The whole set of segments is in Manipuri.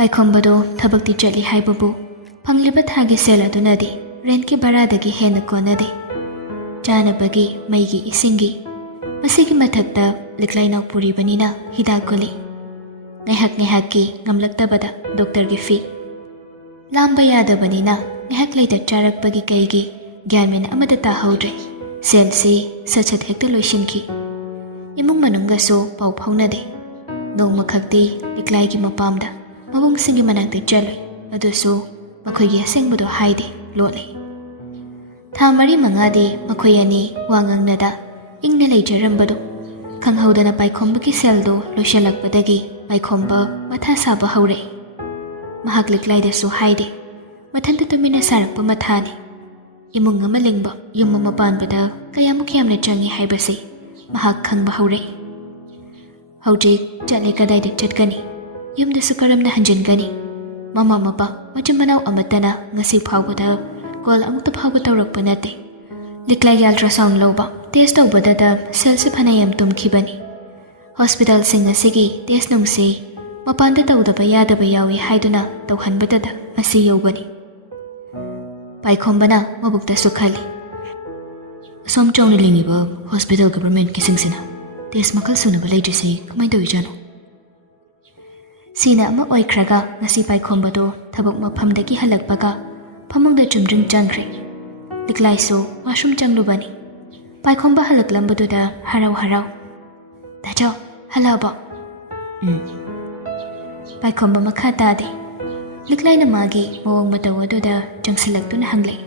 ꯄꯥꯏꯈꯣꯝꯕꯗꯣ ꯊꯕꯛꯇꯤ ꯆꯠꯂꯤ ꯍꯥꯏꯕꯕꯨ ꯐꯪꯂꯤꯕ ꯊꯥꯒꯤ ꯁꯦꯜ ꯑꯗꯨꯅꯗꯤ ꯔꯦꯟꯠꯀꯤ ꯕꯔꯥꯗꯒꯤ ꯍꯦꯟꯅ ꯀꯣꯟꯅꯗꯦ꯫ ꯆꯥꯅꯕꯒꯤ ꯃꯩꯒꯤ ꯏꯁꯤꯡꯒꯤ ꯃꯁꯤꯒꯤ ꯃꯊꯛꯇ ꯂꯤꯛꯂꯥꯏꯅꯥꯎ ꯄꯨꯔꯤꯕꯅꯤꯅ ꯍꯤꯗꯥꯛ ꯒꯨꯂꯤ ꯉꯥꯏꯍꯥꯛ ꯉꯥꯏꯍꯥꯛꯀꯤ ꯉꯝꯂꯛꯇꯕꯗ ꯗꯣꯛꯇꯔꯒꯤ ꯐꯤ ꯂꯥꯝꯕ ꯌꯥꯗꯕꯅꯤꯅ ꯉꯥꯏꯍꯥꯛ ꯂꯩꯇ ꯆꯥꯔꯛꯄꯒꯤ ꯀꯩꯒꯤ ꯒ꯭ꯌꯥꯟꯃꯦꯟ ꯑꯃꯠꯇ ꯇꯥꯍꯧꯗ꯭ꯔꯦ꯫ ꯁꯦꯜꯁꯤ ꯁꯠ ꯍꯦꯛꯇ ꯂꯣꯏꯁꯤꯟꯈꯤ꯫ ꯏꯃꯨꯡ ꯃꯅꯨꯡꯒꯁꯨ ꯄꯥꯎ ꯐꯥꯎꯅꯗꯦ꯫ ꯅꯣꯡꯃꯈꯛꯇꯤ ꯂꯤꯛꯂꯥꯏꯒꯤ ꯃꯄꯥꯝꯗ ꯃꯕꯨꯡꯁꯤꯡꯒꯤ ꯃꯅꯥꯛꯇ ꯆꯠꯂꯨꯏ, ꯑꯗꯨꯁꯨ ꯃꯈꯣꯏꯒꯤ ꯑꯁꯦꯡꯕꯗꯣ ꯍꯥꯏꯗꯦ, ꯂꯣꯠꯂꯤ꯫ ꯊꯥ 4-5ꯗꯤ ꯃꯈꯣꯏ ꯑꯅꯤ ꯋꯥ ꯉꯥꯡꯅꯗ ꯏꯪꯅ ꯂꯩꯖꯔꯝꯕꯗꯣ ꯈꯪꯍꯧꯗꯅ ꯄꯥꯏꯈꯣꯝꯕꯒꯤ ꯁꯦꯜꯗꯣ ꯂꯣꯏꯁꯤꯜꯂꯛꯄꯗꯒꯤ ꯄꯥꯏꯈꯣꯝꯕ ꯃꯊꯥ ꯁꯥꯕ ꯍꯧꯔꯛꯏ꯫ ꯃꯍꯥꯛ ꯂꯤꯛꯂꯥꯏꯗꯁꯨ ꯍꯥꯏꯗꯦ, ꯃꯊꯟꯇ ꯇꯨꯃꯤꯟꯅ ꯁꯥꯔꯛꯄ ꯃꯊꯥꯅꯤ꯫ ꯏꯃꯨꯡ ꯑꯃ ꯂꯤꯡꯕ ꯌꯨꯝ ꯑꯃ ꯄꯥꯟꯕꯗ ꯀꯌꯥꯃꯨꯛ ꯌꯥꯝꯅ ꯆꯪꯏ ꯍꯥꯏꯕꯁꯤ ꯃꯍꯥꯛ ꯈꯪꯕ ꯍꯧꯔꯛꯏ꯫ ꯍꯧꯖꯤꯛ ꯆꯠꯂꯦ ꯀꯗꯥꯏꯗ ꯆꯠꯀꯅꯤ? ꯌꯨꯝꯗꯁꯨ ꯀꯔꯝꯅ ꯍꯟꯖꯤꯟꯒꯅꯤ? ꯃꯃꯥ ꯃꯄꯥ ꯃꯆꯤꯟ ꯃꯅꯥꯎ ꯑꯃꯠꯇꯅ ꯉꯁꯤ ꯐꯥꯎꯕꯗ ꯀꯣꯜ ꯑꯃꯨꯛꯇ ꯐꯥꯎꯕ ꯇꯧꯔꯛꯄ ꯅꯠꯇꯦ꯫ ꯂꯤꯛꯂꯥꯏꯒꯤ ꯑꯜꯇ꯭ꯔꯥꯁꯥꯎꯟ ꯂꯧꯕ ꯇꯦꯁ ꯇꯧꯕꯗꯗ ꯁꯦꯜꯁꯤ ꯐꯅꯌꯥꯝ ꯇꯨꯝꯈꯤꯕꯅꯤ꯫ ꯍꯣꯁꯄꯤꯇꯥꯜꯁꯤꯡ ꯑꯁꯤꯒꯤ ꯇꯦꯁ ꯅꯨꯡꯁꯤ ꯃꯄꯥꯟꯗ ꯇꯧꯗꯕ ꯌꯥꯗꯕ ꯌꯥꯎꯏ ꯍꯥꯏꯗꯨꯅ ꯇꯧꯍꯟꯕꯗꯗ ꯃꯁꯤ ꯌꯧꯕꯅꯤ꯫ ꯄꯥꯏꯈꯣꯝꯕꯅ ꯃꯕꯨꯛꯇꯁꯨ ꯈꯜꯂꯤ, ꯑꯁꯣꯝ ꯆꯥꯎꯅ ꯂꯤꯡꯉꯤꯕ ꯍꯣꯁꯄꯤꯇꯥꯜ ꯒꯚꯔꯟꯃꯦꯟꯠꯀꯤꯁꯤꯡꯁꯤꯅ ꯇꯦꯁ ꯃꯈꯜ ꯁꯨꯅꯕ ꯂꯩꯇ꯭ꯔꯤꯁꯤ ꯀꯃꯥꯏꯅ ꯇꯧꯔꯤꯖꯥꯠꯅꯣ? ꯁꯤꯅ ꯑꯃ ꯑꯣꯏꯈ꯭ꯔꯒ ꯉꯁꯤ ꯄꯥꯏꯈꯣꯝꯕꯗꯣ ꯊꯕꯛ ꯃꯐꯝꯗꯒꯤ ꯍꯜꯂꯛꯄꯒ ꯐꯃꯨꯡꯗ ꯆꯨꯝꯗ꯭ꯔꯤꯡ ꯆꯪꯈ꯭ꯔꯦ꯫ ꯂꯤꯛꯂꯥꯏꯁꯨ ꯋꯥꯁꯔꯨꯝ ꯆꯪꯂꯨꯕꯅꯤ꯫ ꯄꯥꯏꯈꯣꯝꯕ ꯍꯜꯂꯛꯂꯝꯕꯗꯨꯗ ꯍꯔꯥꯎ ꯍꯔꯥꯎ, ꯗꯥꯆꯧ ꯍꯜꯂꯛꯑꯕꯣ? ꯄꯥꯏꯈꯣꯝꯕ ꯃꯈꯥ ꯇꯥꯗꯦ꯫ ꯂꯤꯛꯂꯥꯏꯅ ꯃꯥꯒꯤ ꯃꯑꯣꯡ ꯃꯇꯧ ꯑꯗꯨꯗ ꯆꯪꯁꯤꯜꯂꯛꯇꯨꯅ ꯍꯪꯂꯛꯏ,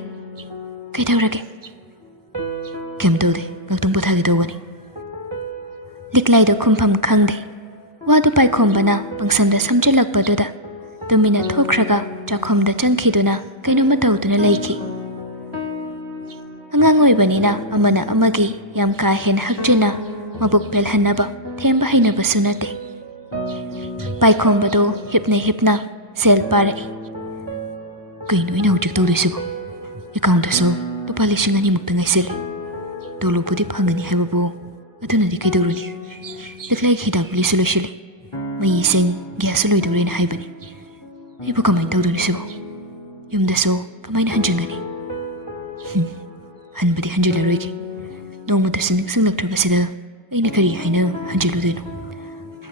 ꯀꯩꯗꯧꯔꯒꯦ? ꯀꯩꯝ ꯇꯧꯗꯦ, ꯉꯥꯛꯇꯪ ꯄꯣꯊꯥꯒꯦ ꯇꯧꯕꯅꯤ꯫ ꯂꯤꯛꯂꯥꯏꯗ ꯈꯨꯝꯐꯝ ꯈꯪꯗꯦ꯫ ꯋꯥꯗꯨ ꯄꯥꯏꯈꯣꯝꯕꯅ ꯄꯪꯁꯝꯗ ꯁꯝꯖꯤꯜꯂꯛꯄꯗꯨꯗ ꯇꯨꯃꯤꯟꯅ ꯊꯣꯛꯈ꯭ꯔꯒ ꯆꯥꯛꯈꯨꯝꯗ ꯆꯪꯈꯤꯗꯨꯅ ꯀꯩꯅꯣꯝꯃ ꯇꯧꯗꯨꯅ ꯂꯩꯈꯤ꯫ ꯑꯉꯥꯡ ꯑꯣꯏꯕꯅꯤꯅ ꯑꯃꯅ ꯑꯃꯒꯤ ꯌꯥꯝ ꯀꯥ ꯍꯦꯟꯅ ꯍꯛꯆꯤꯟꯅ ꯃꯕꯨꯛ ꯄꯦꯜꯍꯟꯅꯕ ꯊꯦꯝꯕ ꯍꯩꯅꯕꯁꯨ ꯅꯠꯇꯦ꯫ ꯄꯥꯏꯈꯣꯝꯕꯗꯣ ꯍꯤꯞꯅ ꯍꯤꯞꯅ ꯁꯦꯜ ꯄꯥꯔꯛꯏ꯫ ꯀꯩꯅꯣ ꯑꯩꯅ ꯍꯧꯖꯤꯛ ꯇꯧꯗꯣꯏꯁꯤꯕꯣ? ꯑꯦꯀꯥꯎꯟꯗꯁꯨ ꯂꯨꯄꯥ 2,000 ꯃꯨꯛꯇ ꯉꯥꯏꯁꯤꯜꯂꯦ꯫ ꯇꯣꯂꯣꯞꯄꯨꯗꯤ ꯐꯪꯒꯅꯤ ꯍꯥꯏꯕꯕꯨ ꯑꯗꯨꯅꯗꯤ ꯀꯩꯗꯧꯔꯨꯅꯤ? ꯂꯤꯛꯂꯥꯏꯒꯤ ꯍꯤꯗꯥꯛ ꯒꯨꯂꯤꯁꯨ ꯂꯣꯏꯁꯤꯜꯂꯤ, ꯃꯩ ꯏꯁꯤꯡ ꯒ꯭ꯌꯥꯁꯁꯨ ꯂꯣꯏꯗꯧꯔꯦꯅ ꯍꯥꯏꯕꯅꯤ꯫ ꯑꯩꯕꯨ ꯀꯃꯥꯏꯅ ꯇꯧꯗꯣꯏꯅꯣ ꯁꯤꯕꯣ? ꯌꯨꯝꯗꯁꯨ ꯀꯃꯥꯏꯅ ꯍꯟꯖꯤꯟꯒꯅꯤ? ꯍꯟꯕꯗꯤ ꯍꯟꯖꯤꯜꯂꯔꯣꯏꯒꯦ꯫ ꯅꯣꯡꯃꯇꯁꯨ ꯅꯤꯡꯁꯤꯡꯂꯛꯇ꯭ꯔꯕꯁꯤꯗ ꯑꯩꯅ ꯀꯔꯤ ꯍꯥꯏꯅ ꯍꯟꯖꯤꯜꯂꯨꯗꯣꯏꯅꯣ?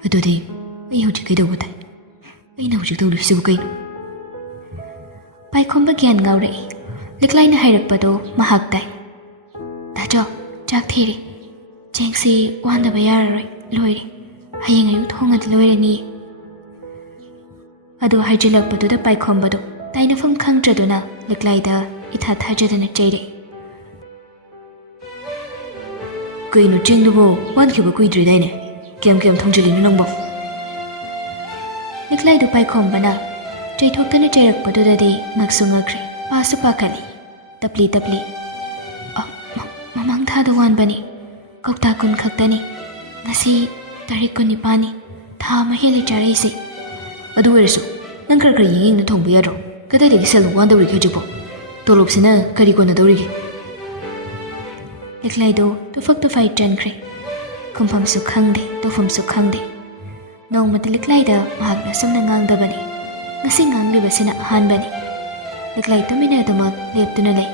ꯑꯗꯨꯗꯤ ꯑꯩ ꯍꯧꯖꯤꯛ ꯀꯩꯗꯧꯕ ꯇꯥꯏ? ꯑꯩꯅ ꯍꯧꯖꯤꯛ ꯇꯧꯗꯣꯏꯁꯤꯕꯨ ꯀꯩꯅꯣ? ꯄꯥꯏꯈꯣꯝꯕ ꯒ꯭ꯌꯥꯟ ꯉꯥꯎꯔꯛꯏ꯫ ꯂꯤꯛꯂꯥꯏꯅ ꯍꯥꯏꯔꯛꯄꯗꯣ ꯃꯍꯥꯛ ꯇꯥꯏ꯫ ꯗꯥꯆꯧ ꯆꯥꯛ ꯊꯤꯔꯤ, ꯆꯦꯡꯁꯤ ꯋꯥꯟꯗꯕ ꯌꯥꯔꯔꯣꯏ, ꯂꯣꯏꯔꯦ, ꯍꯌꯦꯡ ꯑꯌꯨꯛ ꯊꯣꯡꯉꯗꯤ ꯂꯣꯏꯔꯅꯤ꯫ ꯑꯗꯨ ꯍꯥꯏꯖꯤꯜꯂꯛꯄꯗꯨꯗ ꯄꯥꯏꯈꯣꯝꯕꯗꯣ ꯇꯥꯏꯅꯐꯝ ꯈꯪꯗ꯭ꯔꯗꯨꯅ ꯂꯤꯛꯂꯥꯏꯗ ꯏꯊꯥ ꯊꯥꯖꯗꯅ ꯆꯩꯔꯛꯏ꯫ ꯀꯩꯅꯣ ꯆꯦꯡꯗꯨꯕꯨ ꯋꯥꯟꯈꯤꯕ ꯀꯨꯏꯗ꯭ꯔꯤꯗꯥꯏꯅꯦ? ꯀꯌꯥꯝ ꯊꯣꯡꯖꯤꯜꯂꯤꯅꯣ ꯅꯪꯕꯣ? ꯂꯤꯛꯂꯥꯏꯗꯨ ꯄꯥꯏꯈꯣꯝꯕꯅ ꯆꯩꯊꯣꯛꯇꯅ ꯆꯩꯔꯛꯄꯗꯨꯗꯗꯤ ꯉꯛꯁꯨ ꯉꯛꯈ꯭ꯔꯦ, ꯄꯥꯁꯨ ꯄꯥꯈꯠꯂꯤ꯫ ꯇꯞꯂꯤ ꯇꯞꯂꯤ, ꯃꯃꯥꯡ ꯊꯥꯗ ꯋꯥꯟꯕꯅꯤ, ꯀꯧꯇꯥ 10 ꯈꯛꯇꯅꯤ, ꯉꯁꯤ ꯇꯥꯔꯤꯛ 19ꯅꯤ, ꯊꯥ ꯑꯃ ꯍꯦꯜꯂꯦ ꯆꯥꯔꯛꯏꯁꯤ꯫ ꯑꯗꯨ ꯑꯣꯏꯔꯁꯨ ꯅꯪ ꯈꯔ ꯌꯦꯡꯅ ꯊꯣꯡꯕ ꯌꯥꯗ꯭ꯔꯣ? ꯀꯗꯥꯏꯗꯒꯤ ꯁꯦꯜ ꯋꯥꯟꯗꯧꯔꯤꯒꯦ ꯍꯧꯖꯤꯛꯄꯣ? ꯇꯣꯂꯣꯞꯁꯤꯅ ꯀꯔꯤ ꯀꯣꯟꯅꯗꯧꯔꯤꯒꯦ? ꯂꯤꯛꯂꯥꯏꯗꯣ ꯇꯨꯐꯛ ꯇꯨꯐꯥꯏ ꯆꯟꯈ꯭ꯔꯦ꯫ ꯈꯨꯝꯐꯝꯁꯨ ꯈꯪꯗꯦ, ꯇꯧꯐꯝꯁꯨ ꯈꯪꯗꯦ꯫ ꯅꯣꯡꯃꯇ ꯂꯤꯛꯂꯥꯏꯗ ꯃꯍꯥꯛꯅ ꯁꯨꯝꯅ ꯉꯥꯡꯗꯕꯅꯤ, ꯉꯁꯤ ꯉꯥꯡꯂꯤꯕꯁꯤꯅ ꯑꯍꯥꯟꯕꯅꯤ꯫ ꯂꯤꯛꯂꯥꯏ ꯇꯨꯃꯤꯟꯅ ꯑꯗꯨꯃꯛ ꯂꯦꯞꯇꯨꯅ ꯂꯩ꯫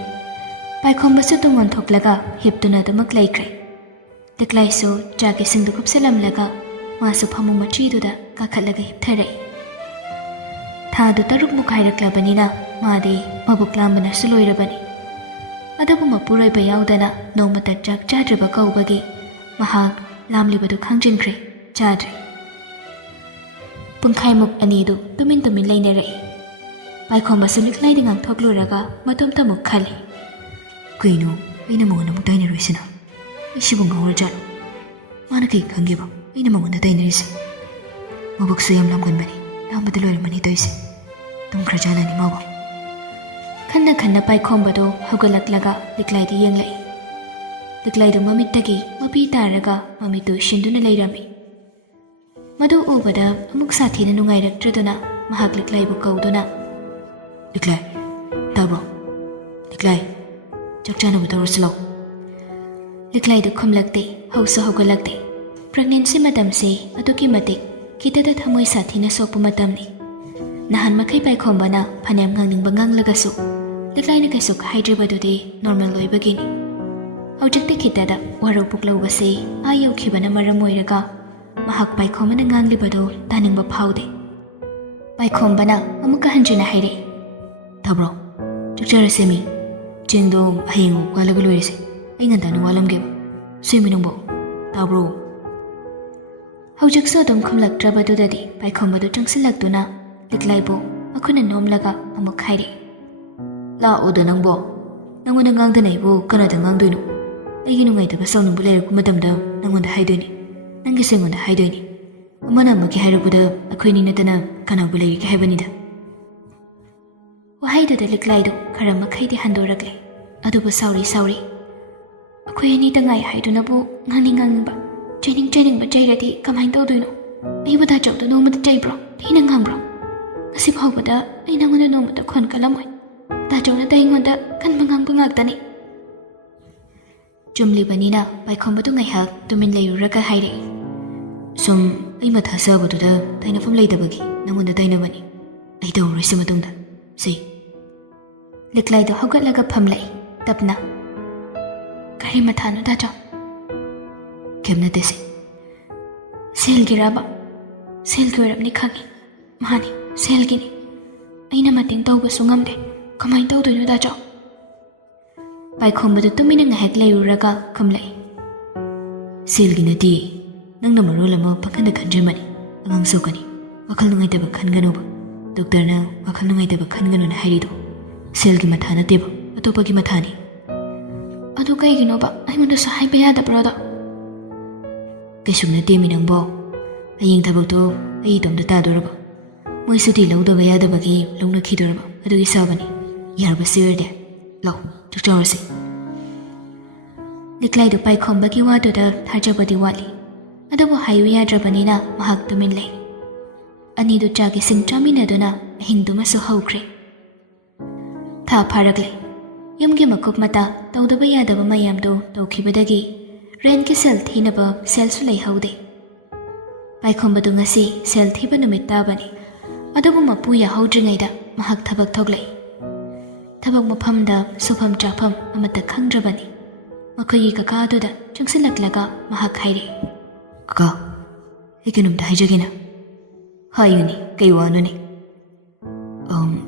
ꯄꯥꯏꯈꯣꯝꯕꯁꯨ ꯇꯨꯡ ꯑꯣꯟꯊꯣꯛꯂꯒ ꯍꯤꯞꯇꯨꯅ ꯑꯗꯨꯃꯛ ꯂꯩꯈ꯭ꯔꯦ꯫ ꯂꯤꯛꯂꯥꯏꯁꯨ ꯆꯥꯛ ꯏꯁꯤꯡꯗꯨ ꯀꯨꯞꯁꯤꯜꯂꯝꯂꯒ ꯃꯥꯁꯨ ꯐꯃꯨꯡ ꯃꯆꯤꯗꯨꯗ ꯀꯥꯈꯠꯂꯒ ꯍꯤꯞꯊꯔꯛꯏ꯫ ꯊꯥꯗꯨ 6 ꯍꯥꯏꯔꯛꯂꯕꯅꯤꯅ ꯃꯥꯗꯤ ꯃꯕꯨꯛ ꯂꯥꯝꯕꯅꯁꯨ ꯂꯣꯏꯔꯕꯅꯤ꯫ ꯑꯗꯨꯕꯨ ꯃꯄꯨꯔꯣꯏꯕ ꯌꯥꯎꯗꯅ ꯅꯣꯡꯃꯇ ꯆꯥꯛ ꯆꯥꯗ꯭ꯔꯤꯕ ꯀꯧꯕꯒꯤ ꯃꯍꯥꯛ ꯂꯥꯝꯂꯤꯕꯗꯨ ꯈꯪꯖꯤꯟꯈ꯭ꯔꯦ, ꯆꯥꯗ꯭ꯔꯦ꯫ ꯄꯨꯡꯈꯥꯏꯃꯨꯛ ꯑꯅꯤꯗꯨ ꯇꯨꯃꯤꯟ ꯂꯩꯅꯔꯛꯏ꯫ ꯄꯥꯏꯈꯣꯝꯕꯁꯨ ꯂꯤꯛꯂꯥꯏꯗ ꯉꯥꯡꯊꯣꯛꯂꯨꯔꯒ ꯃꯇꯣꯝꯇ ꯑꯃꯨꯛ ꯈꯜꯂꯤ, ꯀꯩꯅꯣ ꯑꯩꯅ ꯃꯉꯣꯟꯗ ꯑꯃꯨꯛ ꯇꯥꯏꯅꯔꯣꯏꯁꯤꯅ? ꯑꯩꯁꯤꯕꯨ ꯉꯥꯎꯔꯖꯥꯠꯂꯣ? ꯃꯥꯅ ꯀꯩ ꯈꯪꯒꯦꯕ ꯑꯩꯅ ꯃꯉꯣꯟꯗ ꯇꯥꯏꯅꯔꯤꯁꯦ? ꯃꯕꯨꯛꯁꯨ ꯌꯥꯝ ꯂꯥꯝꯒꯟꯕꯅꯤ, ꯂꯥꯝꯕꯗ ꯂꯣꯏꯔꯝꯃꯅꯤ ꯇꯧꯔꯤꯁꯦ꯫ ꯇꯨꯝꯈ꯭ꯔꯖꯥꯠꯂꯅꯤ ꯃꯥꯕꯨ? ꯈꯟꯅ ꯄꯥꯏꯈꯣꯝꯕꯗꯣ ꯍꯧꯒꯠꯂꯛꯂꯒ ꯂꯤꯛꯂꯥꯏꯗ ꯌꯦꯡꯂꯛꯏ꯫ ꯂꯤꯛꯂꯥꯏꯗꯨ ꯃꯃꯤꯠꯇꯒꯤ ꯃꯄꯤ ꯇꯥꯔꯒ ꯃꯃꯤꯠꯇꯨ ꯎꯏꯁꯤꯟꯗꯨꯅ ꯂꯩꯔꯝꯃꯤ꯫ ꯃꯗꯨ ꯎꯕꯗ ꯑꯃꯨꯛ ꯁꯥꯊꯤꯅ ꯅꯨꯡꯉꯥꯏꯔꯛꯇ꯭ꯔꯗꯨꯅ ꯃꯍꯥꯛ ꯂꯤꯛꯂꯥꯏꯕꯨ ꯀꯧꯗꯨꯅ, ꯂꯤꯛꯂꯥꯏ ꯇꯥꯕ꯭ꯔꯣ? ꯂꯤꯛꯂꯥꯏ, ꯆꯥꯛ ꯆꯥꯅꯕ ꯇꯧꯔꯁꯤ ꯂꯥꯎ꯫ ꯂꯤꯛꯂꯥꯏꯗꯨ ꯈꯨꯝꯂꯛꯇꯦ, ꯍꯧꯁꯨ ꯍꯧꯒꯠꯂꯛꯇꯦ꯫ ꯄ꯭ꯔꯦꯒꯅꯦꯟꯁꯤ ꯃꯇꯝꯁꯤ ꯑꯗꯨꯛꯀꯤ ꯃꯇꯤꯛ ꯈꯤꯇꯗ ꯊꯃꯣꯏ ꯁꯥꯊꯤꯅ ꯁꯣꯛꯄ ꯃꯇꯝꯅꯤ꯫ Nahan makai Paikhomba phanam ngangning nganglagasu liklaina kaisu haidribadudi normal oibagini. Hojikti khitada waro puklaubase ayau khibana maram oiraga mahak Paikhomana nganglibado taningba phaude. Paikhomba amuka hanjina haire. Tabro, chukcharasemi chengdo hayengu walaga loirese. Ingantanu walamge swiminungbo. Tabro. Hojikso dum khumlaktrabadudadi Paikhomba changsilaktuna liklaibo akhuna nomlaga amuk haire. La oda nangbo nangona ngangdanaibo kanada ngangdoino. Aigi nungaitaba saunungbu leirukku matamda nangonda haidoini. Nangi sengonda haidoini. Amana amaki hairukbuda akhoini natana kanabu leirike haibanida. Wahaiduda liklaido khara makhaidi handorakle. Adubu sauri. Akhoi ani tangai haidunabu ngangba. Training ba jairati kamain tawdoino. Ai bada chawda nomada jaibro. Thina ngambro. Asi phawbada ai nangona nomada khon kalamoi. Ta chawna taingonda kan mangangba ngaktani. Jumlibanina Paikhomba ngaihak tumin leiruraga haire. Sum ai matha sabaduda tainafam leidabagi nangonda tainabani. Ai tawrisi matungda. Si. Liklaido hawgatlaga phamlai. Tapna. Kari mathano da chaw. Kemna desi. Selgiraba. Selgirabni khangi. Mahani. Selgini. Aina mating tawbasu ngamde. Kamai tawdoino da chaw. Paikhomba tumina ngahak leiruraga kamlai. Selginati nangna marolama pakhanda khanjamani. Angang sokani. Wakhal nungaitaba khanganoba. Doktorna wakhal nungaitaba khanganona hairido. Selgi mathana teba. Atopagi mathani. Adu kaiginoba aimanda sa haiba yadabroda. Kaisumna temi nangbo. Ayeng thabakto ai domda tadoraba. Moi suti lawdaba yadabagi lawna khidoraba. Adugi sabani. Yarba sirde. Law, chukcharasi. Liklaido Paikhomba waduda thajabadi wali. Adabu hayu yadrabanina mahak tumin lay. Anidu chagi sing chaminaduna ahingdumasu haukre. Tha pharagle. Yumgi makup mata tawdaba yadaba mayamdo tawkhibadagi ren ki sel thinaba selsu leihaude. Paikhomba ngasi sel thiba numit tabani. Adabu mapu yahaudringaida mahak thabak thoglai. Thabak maphamda sufam chafam amata khangdrabani. Makhoi kakaduda chungsilaklaga mahak haire. Kaka, ikinumda haijagina. Hayuni kaiwanuni.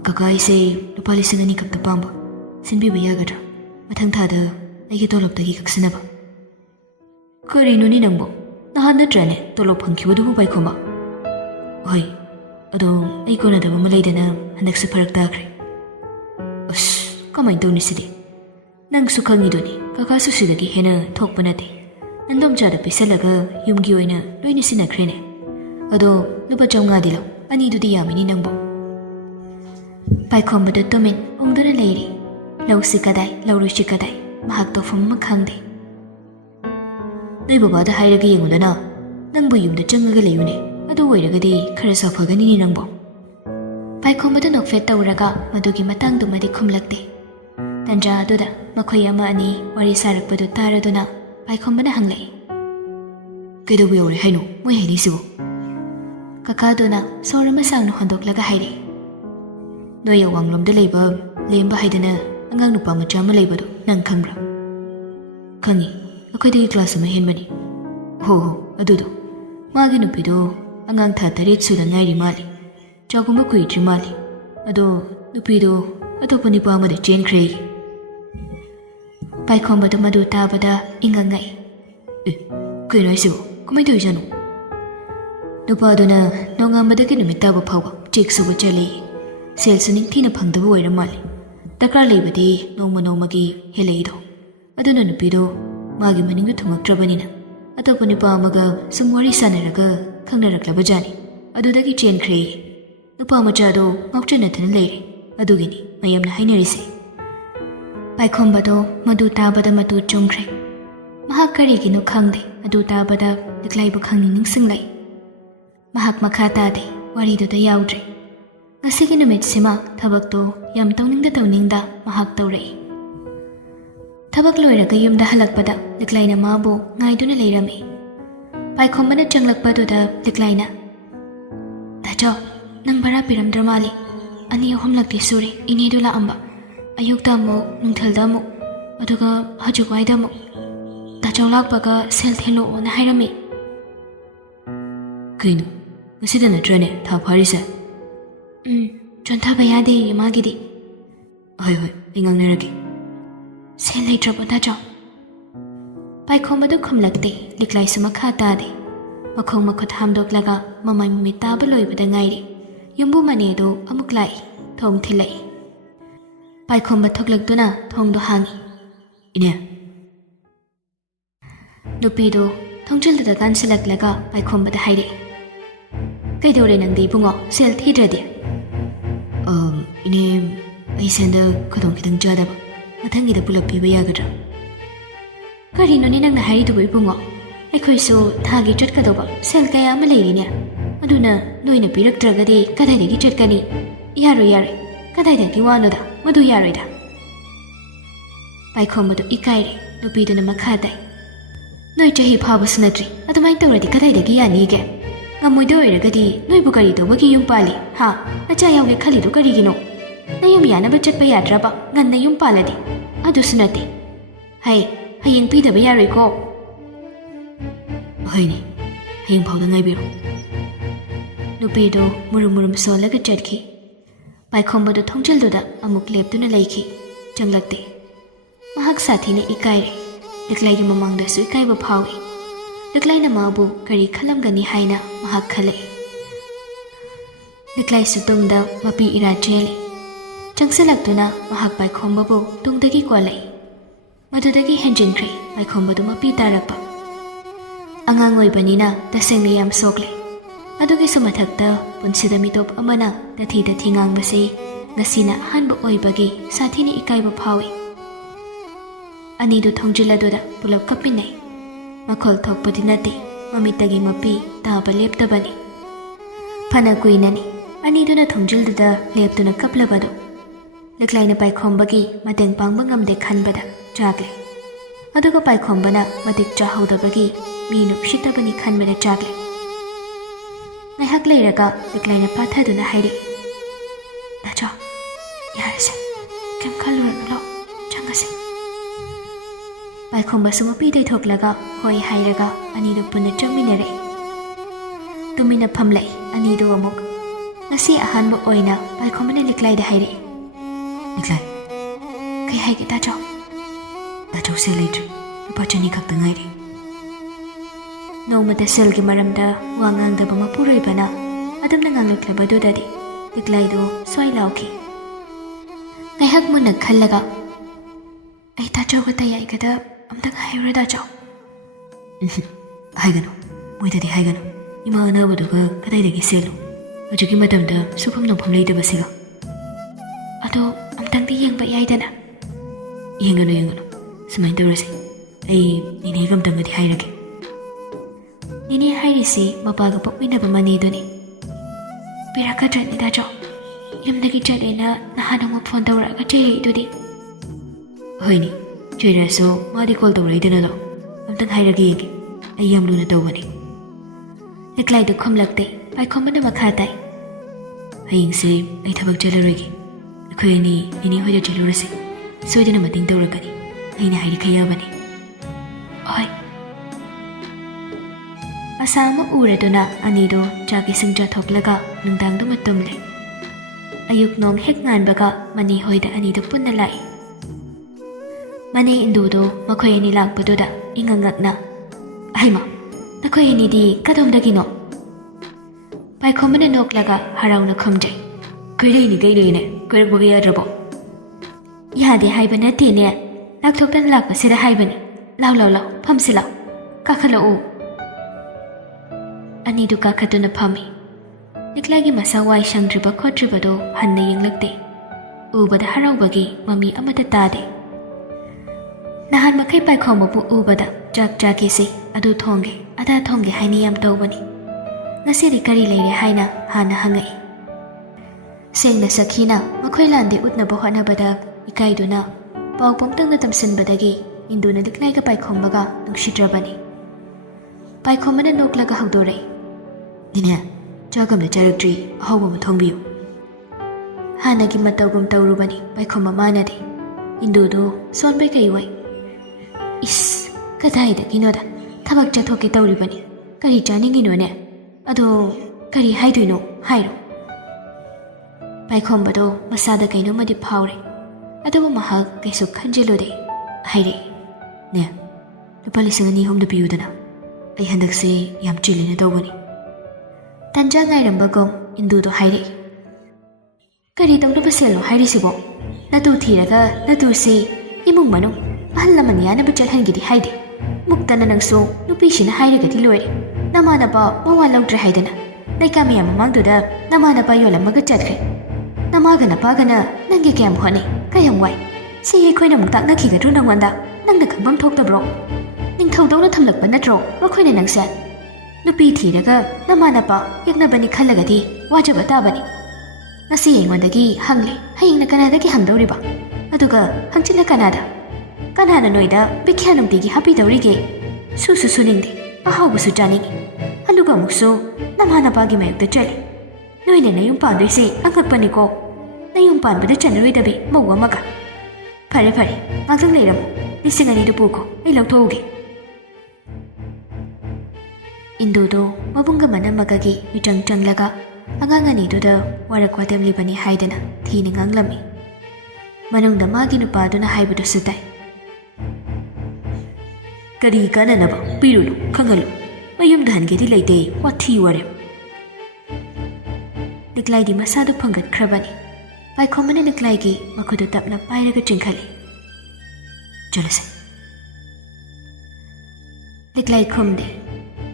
Kaka ise lupa 2,000 kakta pamba. Sinbiba yagadra. Mathang thada aigi tolopdagi kaksinaba. Karinuni nangbo. Nahan natrane tolop hangkiwadubu Paikhomba. Hoi, ado ai konadaba malaydana handaksa parak takre. Us, kamay tawnisidi. Nang sukhangiduni kakasu sidagi hena thokpanate. Nandom chada pisalaga yumgi oina loina sinakrene. Ado lupa chawng dilaw anidudi yamini nangbo. Paikhomba tumin ongdana leiri. Law si kadai, lawru si kadai, mahak tawfam makhangde. Noi babada hairaga yengudana, nangbo yumda changaga layune, adu oiragadi khara safagani nangbo. Paikhomba nokfet tawraga madugi matangdumadi khumlakte. Tanja aduda makhoi ama ani wari sarakpadu taraduna Paikhomba hanglai. Kaidabu yawre haino, moi haini sibu. Kakaduna sorama sangno hondoklaga haire. Noi awanglomda leiba lemba haidana angang nupa macha ma leibado nang khangbra. Khangi akhoi class ama henbani. Ho adudo magi nupido angang tha 8 suda ngairi mali. Chaguma kuitri mali. Ado nupido atopa nipa amada chenkre. Paikhomba madu tabada ingangai. Kaino isibo kamai toijanu. Nupa aduna nongamadagi numitaba phawa check suba chali. Sales ningthina phangdabu oira mali. Dakar leibadi nongmagi helaido. Aduna nupido magi maningu thumaktrabanina. Atopa nipa amaga sumwari sanaraga khangnaraklaba jani. Adudagi chenkre. Nupa machado ngauchana thana leire. Adugini mayamna hainarise. Paikhomba madu tabada matu chungkre. Mahak karigino khangde adu tabada liklaibu khangning ningsinglai. Mahak makha tade wariduda yaudre. Ngasigi numit sima thabakto yam tawningda mahak tawrei. Thabak loiraga yumda halakpada liklaina mabu ngaiduna leirami. Paikhomba changlakpaduda liklaina. Dacho, nang bara piramdra mali. Ani ahumlakti suri inedu laamba. Ayukta amuk, nungthalda amuk, aduga hajukwayda amuk. Dachau lakpaga sel thelo na hairami. Kaino, ngasida natrane tha pharisa? Chontaba yade yamagidi. Hoi, ingangnaragi. Sel leitraba dachau. Paikhomadu khumlakte liklai sumakha tade. Makhong makhut hamdoklaga mamai mumi taba loibada ngairi. Yumbu manedo amuk lai, thong thilai. Paikhomba thoklakduna thongdo hangi. Ine, Nupido thongchilda kansilaklaga paikhomba haire. Kaidore nangdi bungo sel thidradi. Ine, ai senda khadong kitang jadaba. Mathangida pulap piba yagadra. Karino ni nangna hairidubu bungo. Aikhoisu thagi chatkadoba sel kaya ama leirine. Aduna noina piraktragadi kadaidagi chatkani. Yare. Kadaidagi wanoda madu yaroida. Paikhomadu ikaire nupiduna makhadai. Noi chahi phabasu natri adumai tawradi kadaidagi yanige. Ngamoido oiragadi noibu kari tobagi yum pali ha nacha yauge khalidu karigino. Nayum yanaba chatpa yadraba nganna yum paladi. Adusu nate. Hai hayeng pidaba yaroiko. Hoine, hayeng phawda ngaibiro. Nupido murum solaga chatki. Paikhomadu thongchilduda amuk leptuna laiki. Changlakte. Mahak sathine ikaire. Liklaigi mamangdasu ikaiba phawi. Liklaina mabu kari khalamgani haina mahak khale. Liklai sutungda mapi ira chele. Changsilaktuna mahak paikhombabu tungdagi kwalai. Madudagi henjinkre paikhomadu mapi tarakpa. Angang oibanina tasengni yam sokle. Adugi sumathakta punsida mitop amana dathi ngangbase ngasina ahanba oibagi sathini ikaiba phawi. Anidu thongjiladoda pulap kapinai. Makhol thokpadi nate mamitagi mapi taba leptabani. Phana kuinani aniduna thongjilduda leptuna kaplabado. Liklaina paikhomba mateng pangba ngamde khanbada chagle. Aduga paikhombana matik chahodabagi minu shitabani khanbada chagle. Ngaihak leiraga liklaina pathaduna hairi. Dacha, yarase, kem khaluranu lo, changase. Paikhomba sumapi dai thoklaga hoi hairaga anidu punna chaminare. Tumina phamlai anidu amuk. Ngasi ahanba oina paikhomana liklaida hairi. Liklai, Kai haigi dacha. dachau sel leitri. Lupa chani khakta ngairi. Nomada selgi maramda wangangdaba mapuroibana adamna nganglaklabadudadi liklaido swai lauki. Ngaihak muna khallaga ai dachau ga tayaigada amtang haira dachau. Haigano, moidadi haigano. Ima anabaduga kadaidagi selu. Hojiki matamda sufam nongpham leidabasiga. Ado amtangdi yengba yaidana. Yengano. Sumain tawrase. Ai nini gamtangadi hairage. Nini hairisi mapaga pokminaba maniduni. Pirakadrani dachau. Yumdagi chalena nahanama phone tawraga chiri idudi. Hoini, choiraso madi call tawraidana lo. Amtang hairage yenge. Ai yam luna tawbani. Liklaidu khumlakte paikhomana makhatai. Hayengse ai thabak chalaroigi. Akhoi ani nini hoida chalurase. Soidana mating tawrakani. Aina hairi khayabani. Oi. Asama uraduna anido chaki singja thoklaga nungdangdu matumle. Ayuk nong hek nganbaga mani hoida anido punna lai. Mani indudo makhoi ani lakpaduda ingangakna. Aima, nakhoi ani di kadomdagino. Paikhomana noklaga harauna khumjai. Kairayne, koirakbaga yadrabo. Yade haiba natene. Lakthoktan lakpasida haibani. Lau, phamsi lau. Kakhala u. Anidu kakhatuna phami. Liklagi masa wai shangdriba khotribado hanna yenglakte. Ubada haraubagi mami amata tade. Nahan makai paikhombabu ubada chakese adu thonge ada thonge haini yam tawbani. Ngasiri kari leire haina hana hangai. Sengna sakhina makhoi lande utnaba hotnabada ikaiduna pau pomtangna tamsinbadagi induna liklaiga paikhombaga nungsidrabani. Paikhomana noklaga hagdore. Nine, ꯆꯥꯛꯒꯝꯗ ꯆꯥꯔꯛꯇ꯭ꯔꯤ ꯑꯍꯥꯎꯕ ꯑꯃ ꯊꯣꯡꯕꯤꯌꯨ. ꯍꯥꯟꯅꯒꯤ ꯃꯇꯧꯒꯨꯝ ꯇꯧꯔꯨꯕꯅꯤ ꯄꯥꯏꯈꯣꯝꯕ ꯃꯥꯅꯗꯤ. ꯏꯟꯗꯨꯗꯨ ꯁꯣꯟꯕꯩ ꯀꯩ ꯑꯣꯏ. ꯏꯁ ꯀꯗꯥꯏꯗꯒꯤꯅꯣꯗ ꯊꯕꯛ ꯆꯠꯊꯣꯛꯀꯦ ꯇꯧꯔꯤꯕꯅꯤ. ꯀꯔꯤ ꯆꯥꯅꯤꯡꯉꯤꯅꯣꯅꯦ? ꯑꯗꯣ ꯀꯔꯤ ꯍꯥꯏꯗꯣꯏꯅꯣ ꯍꯥꯏꯔꯣ. ꯄꯥꯏꯈꯣꯝꯕꯗꯣ ꯃꯁꯥꯗ ꯀꯩꯅꯣꯃꯗꯤ ꯐꯥꯎꯔꯦ. ꯑꯗꯨꯕꯨ ꯃꯍꯥꯛ ꯀꯩꯁꯨ ꯈꯟꯖꯤꯜꯂꯨꯗꯦ. ꯍꯥꯏꯔꯛꯏ. ꯅꯦ, ꯂꯨꯄꯥ 2,200 ꯄꯤꯌꯨꯗꯅ. ꯑꯩ ꯍꯟꯗꯛꯁꯦ ꯌꯥꯝ ꯆꯤꯜꯂꯦꯅ ꯇꯧꯕꯅꯤ. ꯇꯟꯖꯥ ꯉꯥꯏꯔꯝꯕꯒꯨꯝ ꯏꯟꯗꯨꯗꯣ ꯍꯥꯏꯔꯛꯏ. ꯀꯔꯤ ꯇꯧꯅꯕ ꯁꯦꯜꯅꯣ ꯍꯥꯏꯔꯤꯁꯤꯕꯣ? ꯅꯇꯨ ꯊꯤꯔꯒ ꯅꯇꯨꯁꯤ 이몽 만ung ahal naman yana bachalhangidi haide muktana nangso nupishina hairagadi loire namanapa mawalawdre haidana laikami amamangduda namanapa yolamaga chatkre namagana pagana nangi kyam hone kayam wai si aikoina muktak nakhigadru nangwanda nangna khangbam thoktabro ningthaudawna thamlakpa natro makhoina nangse nupi thiraga namanapa yaknabani khallagadi wajaba tabani ngasi aingondagi hangli hayingna kanadagi hangdawriba aduga hangchina kanana noida bikyanum digi happy dawrige susu suningdi ahawbusu janingi aduga mukso namana pagi mayukda chali noine nayum pandrisi angakpaniko nayum panbada chanruidabi mawwa maga fare ngaklang leiramu lisingani du puko ai lawthouge Indudo mabunga manamagagi michang changlaga angangani duda warak wadamlibani haidana thini nganglami manungda magi nupaduna haibudu sutai kari kananaba pirulu khangalu mayumda hangedi leite wathi ware liklai di masadu phangat khrabani paikhomane liklai gi makhudu tapna pairaga chingkhali jalase liklai khomde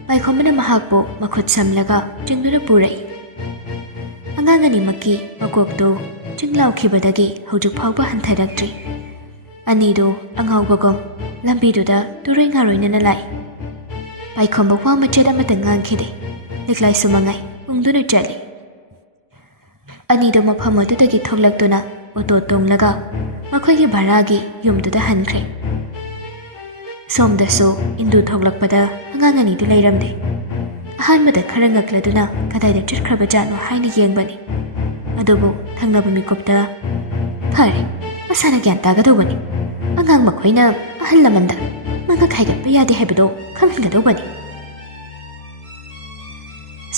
paikhomane mahakbo makhut samlaga chingdura purai angangani makki makokdo chinglau khibadagi hojuk phawba hantharaktri anido angaubagom lambiduda turai ngaroina lai paikhomba wa macheda matanga khide liklai sumangai ungduna chali anido maphamadudagi thoklaktuna auto tonglaga makhoigi bharagi yumduda hankhre somdaso indu thoklakpada angangani du leiramde ahanmada kharangakladuna kadaida chirkhraba jano haina yengbani adubu thangnabu mikopta phare masana gyan tagadobani angang makhoina ahal lamanda manga khaigatpa yade haibado khanghingadobani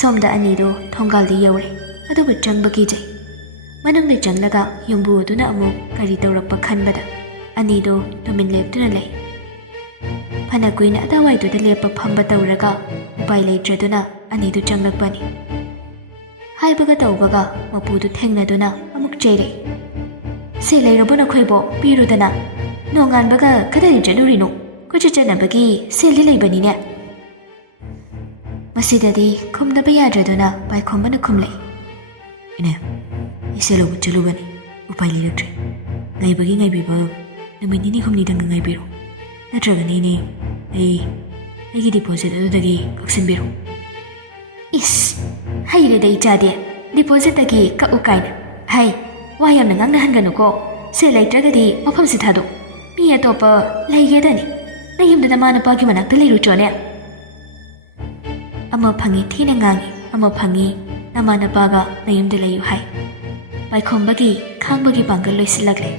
somda anido thongaldi yawre adubu changbagi jai manungde changlaga yumbu aduna amu kari tawrakpa khanbada anido tumin leptuna lei phana kuina adawaiduda leppa phamba tawraga upai leitraduna anido changlakpani haibaga tawbaga mapudu thengnaduna amuk cheire se leirabuna khoibo pirudana nonganbaga kadai jalurino kuchi chanabagi seldi leibanine masidadi khumdaba yadraduna paikhomana khumlei ine iselo chalubani upai liraktre ngaibagi ngaibiba naminini khumni dang ngaibiro natragani ni ai deposit adudagi kaksinbiro is haire dei chade deposit dagi ka ukaina hai wayam nang hanganuko se leitragadi mafam sithado mi atopa leigedani nayumda mana pagi manakta leiru chone ama phangi thina ngangi ama phangi namana paga nayumda leiyu hai paikhombagi khangbagi bangal loisilagle